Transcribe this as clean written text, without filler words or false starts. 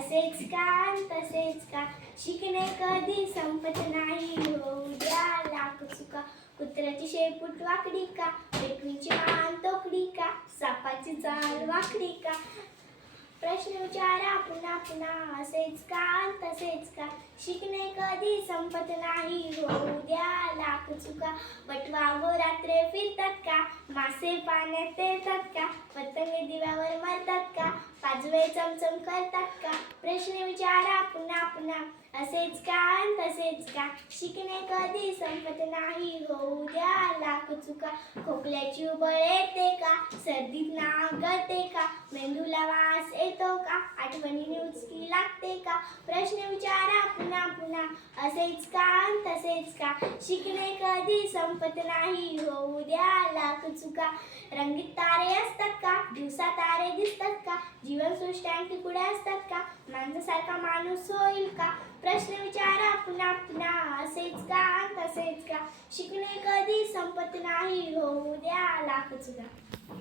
असेच का अन तसेच का शिकणे कधी संपत नाही होऊ द्या लाख चुका कुत्र्याची शेपूट वाकडी का पेटवीची मान तोकडी का सापाची चाल वाकडी का प्रश्न विचारा पुन्हा पुन्हा असेच का अन तसेच का शिकणे कधी संपत नाही होऊ द्या लाख चुका बटवा व रात्रे फिरतात का मासे पाण्यात येतात का पतंग दिव्यावर मरतात का पाजवे चमचम करतात का प्रश्न विचारा पुन्हा पुन्हा असेच का अन तसेच का शिकणे कधी संपत नाही होऊ द्या लाख चुका खोकल्याची उबळ येते का सर्दीत नाक गळते का मेंदूला वास येतो का आठवणीने उचकी लागते का प्रश्न विचारा पुन्हा पुन्हा असेच का अन तसेच का शिकणे कधी संपत नाही होऊ द्या लाख चुका रंगीत तारे असतात का दिवसा तारे दिसतात का जीवनसृष्ट्यांची कुडे असतात का माणसासारखा माणूस होईल का प्रश्न विचारा पुन्हा पुन्हा असेच का अन तसेच का शिकणे कधी संपत नाही होऊ द्या लाख चुका